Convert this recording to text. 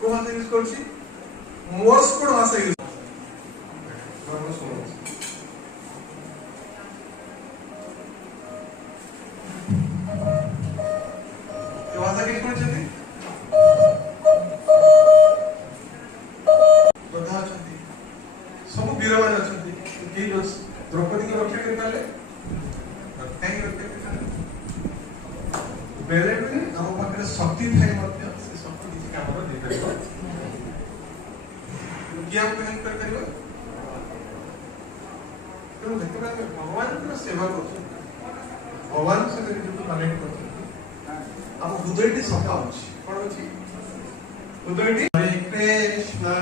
को भाषा यूज करछि मोर्स कोड भाषा यूज तो भाषा के करछथि बधा छथि सब वीरमान अछथि के द्रौपदी को रक्षा कर पाले कहीं रक्षा बेले बेले हम पाखरे शक्ति थाई मध्य से शक्ति किसी काम रो दे परिबो कि हम हेल्प कर परिबो तो देखबा भगवान को सेवा करछन भगवान से जो कनेक्ट करछन अब हृदयटी सफा अछि कोन अछि हृदयटी हरे कृष्ण